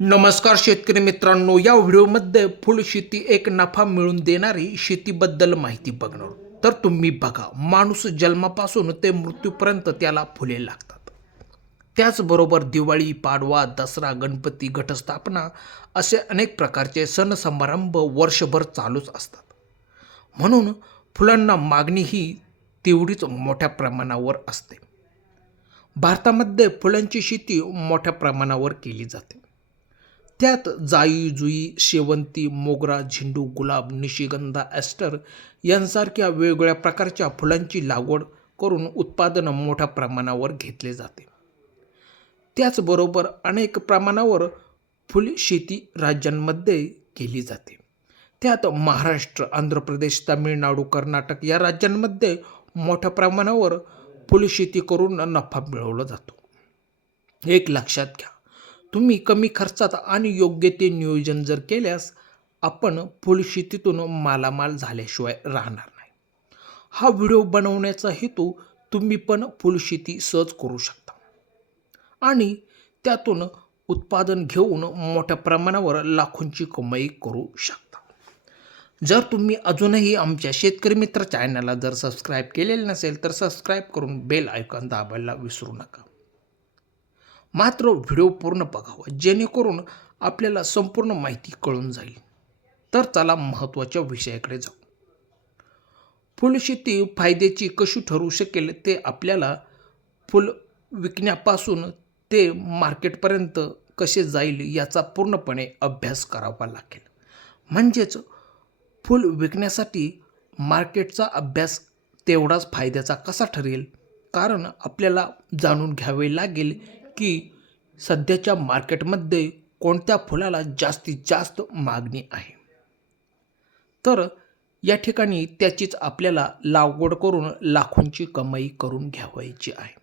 नमस्कार शेतकरी मित्रांनो, या व्हिडिओमध्ये फुलशेती एक नफा मिळवून देणारी शेतीबद्दल माहिती बघणार आहोत. तर तुम्ही बघा, माणूस जन्मापासून ते मृत्यूपर्यंत त्याला फुले लागतात. त्याचबरोबर दिवाळी, पाडवा, दसरा, गणपती, घटस्थापना असे अनेक प्रकारचे सण समारंभ वर्षभर चालूच असतात. म्हणून फुलांना मागणी ही तेवढीच मोठ्या प्रमाणावर असते. भारतामध्ये फुलांची शेती मोठ्या प्रमाणावर केली जाते. त्यात जाई, जुई, शेवंती, मोगरा, झेंडू, गुलाब, निशिगंधा, ॲस्टर यांसारख्या वेगवेगळ्या प्रकारच्या फुलांची लागवड करून उत्पादन मोठ्या प्रमाणावर घेतले जाते. त्याचबरोबर अनेक प्रमाणावर फुलशेती राज्यांमध्ये केली जाते. त्यात महाराष्ट्र, आंध्र प्रदेश, तामिळनाडू, कर्नाटक या राज्यांमध्ये मोठ्या प्रमाणावर फुलशेती करून नफा मिळवला जातो. एक लक्षात घ्या, तुम्ही कमी खर्चात आणि योग्य ते नियोजन जर केल्यास आपण फुलशेतीतून मालामाल झाल्याशिवाय राहणार नाही. हा व्हिडिओ बनवण्याचा हेतू, तुम्ही पण फुलशेती सहज करू शकता आणि त्यातून उत्पादन घेऊन मोठ्या प्रमाणावर लाखोंची कमाई करू शकता. जर तुम्ही अजूनही आमच्या शेतकरी मित्र चॅनलला जर सबस्क्राईब केलेले नसेल तर सबस्क्राईब करून बेल आयकॉन दाबायला विसरू नका. मात्र व्हिडिओ पूर्ण बघावा, जेणेकरून आपल्याला संपूर्ण माहिती कळून जाईल. तर चला महत्त्वाच्या विषयाकडे जाऊ. फुलशेती फायद्याची कशी ठरू शकेल ते आपल्याला फुल विकण्यापासून ते मार्केटपर्यंत कसे जाईल याचा पूर्णपणे अभ्यास करावा लागेल. म्हणजेच फुल विकण्यासाठी मार्केटचा अभ्यास तेवढाच फायद्याचा कसा ठरेल, कारण आपल्याला जाणून घ्यावे लागेल की सध्याच्या मार्केटमध्ये कोणत्या फुलाला जास्तीत जास्त मागणी आहे. तर या ठिकाणी त्याचीच आपल्याला लागवड करून लाखोंची कमाई करून घ्यावायची आहे.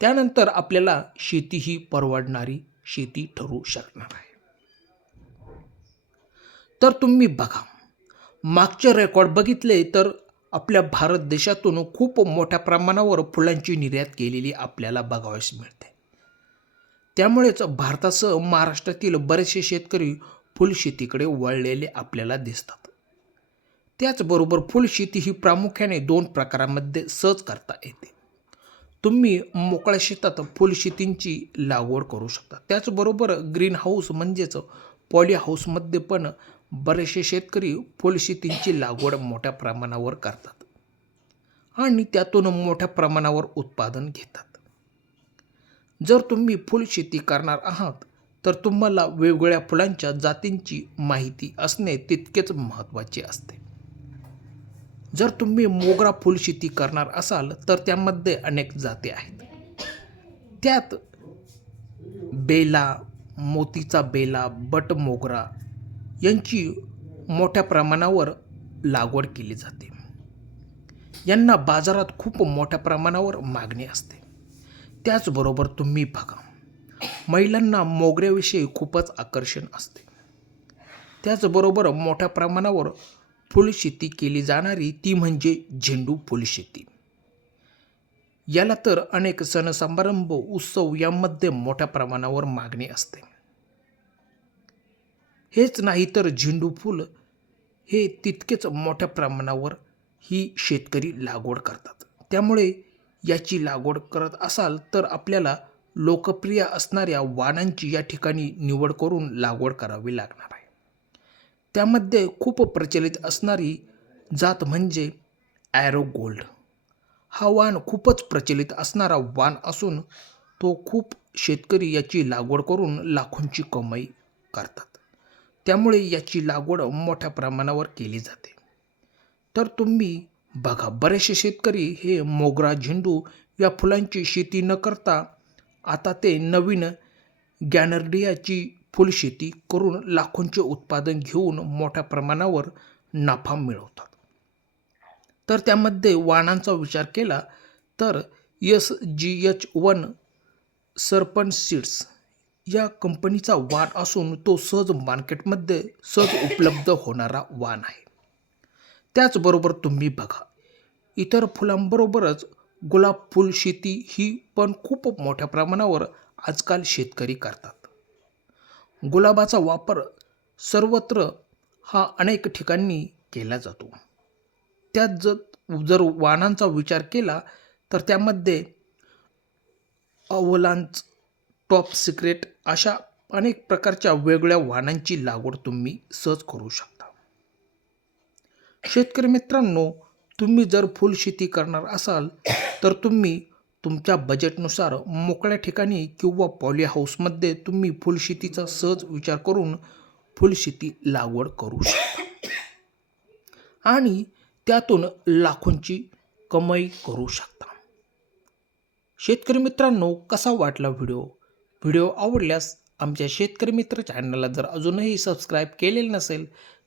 त्यानंतर आपल्याला शेती ही परवडणारी शेती ठरू शकणार आहे. तर तुम्ही बघा, मागचे रेकॉर्ड बघितले तर आपल्या भारत देशातून खूप मोठ्या प्रमाणावर फुलांची निर्यात केलेली आपल्याला बघावयास मिळते. त्यामुळेच भारतासह महाराष्ट्रातील बरेचसे शेतकरी फुलशेतीकडे वळलेले आपल्याला दिसतात. त्याचबरोबर फुलशेती ही प्रामुख्याने दोन प्रकारामध्ये सहज करता येते. तुम्ही मोकळ्या शेतात फुलशेतींची लागवड करू शकता. त्याचबरोबर ग्रीन हाऊस म्हणजेच पॉली हाऊसमध्ये पण बरेचसे शेतकरी फुलशेतींची लागवड मोठ्या प्रमाणावर करतात आणि त्यातून मोठ्या प्रमाणावर उत्पादन घेतात. जर तुम्ही फुलशेती करणार आहात तर तुम्हाला वेगवेगळ्या फुलांच्या जातींची माहिती असणे तितकेच महत्त्वाचे असते. जर तुम्ही मोगरा फुलशेती करणार असाल तर त्यामध्ये अनेक जाती आहेत. त्यात बेला, मोतीचा बेला, बट मोगरा यांची मोठ्या प्रमाणावर लागवड केली जाते. यांना बाजारात खूप मोठ्या प्रमाणावर मागणी असते. त्याचबरोबर तुम्ही बघा, महिलांना मोगऱ्याविषयी खूपच आकर्षण असते. त्याचबरोबर मोठ्या प्रमाणावर फुलशेती केली जाणारी ती म्हणजे झेंडू फुलशेती. याला तर अनेक सण समारंभ, उत्सव यामध्ये मोठ्या प्रमाणावर मागणी असते. हेच नाही तर झेंडू फूल हे तितकेच मोठ्या प्रमाणावर ही शेतकरी लागवड करतात. त्यामुळे याची लागवड करत असाल तर आपल्याला लोकप्रिय असणाऱ्या वाणांची या ठिकाणी निवड करून लागवड करावी लागणार आहे. त्यामध्ये खूप प्रचलित असणारी जात म्हणजे ॲरो गोल्ड. हा वाण खूपच प्रचलित असणारा वाण असून तो खूप शेतकरी याची लागवड करून लाखोंची कमाई करतात. त्यामुळे याची लागवड मोठ्या प्रमाणावर केली जाते. तर तुम्ही बघा, बरेचसे शेतकरी हे मोगरा, झेंडू या फुलांची शेती न करता आता ते नवीन गॅनर्डियाची फुलशेती करून लाखोंचे उत्पादन घेऊन मोठ्या प्रमाणावर नफा मिळवतात. तर त्यामध्ये वाणांचा विचार केला तर SGH1 सर्पंट सीड्स या कंपनीचा वाण असून तो सहज मार्केटमध्ये सहज उपलब्ध होणारा वाण आहे. त्याचबरोबर तुम्ही बघा, इतर फुलांबरोबरच गुलाब फूल शेती ही पण खूप मोठ्या प्रमाणावर आजकाल शेतकरी करतात. गुलाबाचा वापर सर्वत्र हा अनेक ठिकाणी केला जातो. त्यात जर वाणांचा विचार केला तर त्यामध्ये अवलांच, टॉप सिक्रेट अशा अनेक प्रकारच्या वेगवेगळ्या वाणांची लागवड तुम्ही सहज करू शकता. शेतकरी मित्रांनो, तुम्ही जर फुलशेती करणार असाल तर तुम्ही तुमच्या बजेटनुसार मोकळ्या ठिकाणी किंवा पॉली हाऊसमध्ये तुम्ही फुलशेतीचा सहज विचार करून फुलशेती लागवड करू शकता आणि त्यातून लाखोंची कमाई करू शकता. शेतकरी मित्रांनो, कसा वाटला व्हिडिओ? व्हिडिओ आवडल्यास आमच्या शेतकरी मित्र चॅनलला जर अजूनही सबस्क्राईब केलेलं नसेल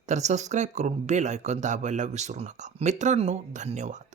तर सबस्क्राईब करून बेल आयकॉन दाबायला विसरू नका. मित्रांनो, धन्यवाद.